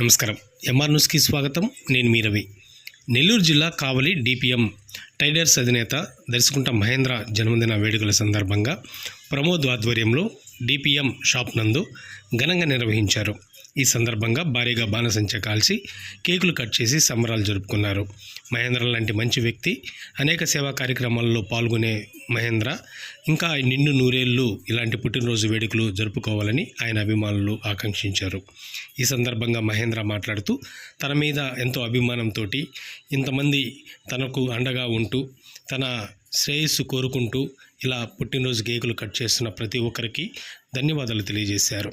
నమస్కారం. ఎంఆర్ న్యూస్కి స్వాగతం. నేను మీ రవి. నెల్లూరు జిల్లా కావలి డిపిఎం టైడర్స్ అధినేత దర్శకుంట మహేంద్ర జన్మదిన వేడుకల సందర్భంగా ప్రమోద్ ఆధ్వర్యంలో డిపిఎం షాప్ నందు ఘనంగా నిర్వహించారు. ఈ సందర్భంగా భారీగా బాణసంచ కాల్చి కేకులు కట్ చేసి సంబరాలు జరుపుకున్నారు. మహేంద్ర లాంటి మంచి వ్యక్తి అనేక సేవా కార్యక్రమాల్లో పాల్గొనే మహేంద్ర ఇంకా నిండు నూరేళ్ళు ఇలాంటి పుట్టినరోజు వేడుకలు జరుపుకోవాలని ఆయన అభిమానులు ఆకాంక్షించారు. ఈ సందర్భంగా మహేంద్ర మాట్లాడుతూ తన మీద ఎంతో అభిమానంతో ఇంతమంది తనకు అండగా ఉంటూ తన శ్రేయస్సు కోరుకుంటూ ఇలా పుట్టినరోజు కేకులు కట్ చేస్తున్న ప్రతి ఒక్కరికి ధన్యవాదాలు తెలియజేశారు.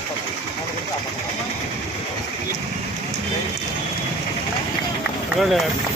Olha.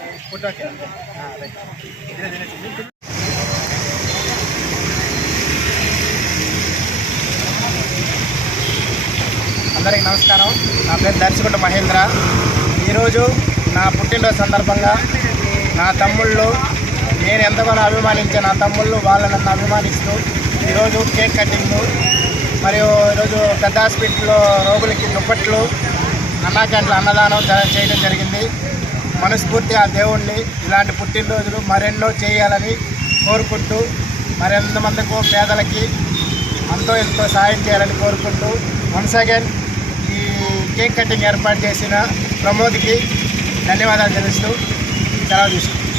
తినేసి అందరికీ నమస్కారం. నా పేరు దర్శకుంట మహేంద్ర. ఈరోజు నా పుట్టినరోజు సందర్భంగా నా తమ్ముళ్ళు నేను ఎంతగానో అభిమానించే నా తమ్ముళ్ళు వాళ్ళని నన్ను అభిమానిస్తూ ఈరోజు కేక్ కటింగ్ మరియు ఈరోజు పెద్ద హాస్పిటల్లో రోగులకి దుప్పట్లు అన్నా క్యాంటీన్ల అన్నదానం చేయడం జరిగింది. మనస్ఫూర్తిగా ఆ దేవుణ్ణి ఇలాంటి పుట్టినరోజులు మరెన్నో చేయాలని కోరుకుంటూ మరెంతమందికో పేదలకి అంతో ఎంతో సాయం చేయాలని కోరుకుంటూ వన్స్ అగైన్ ఈ కేక్ కటింగ్ ఏర్పాటు చేసిన ప్రమోద్కి ధన్యవాదాలు తెలుస్తూ సెలవు తీసుకుంటాం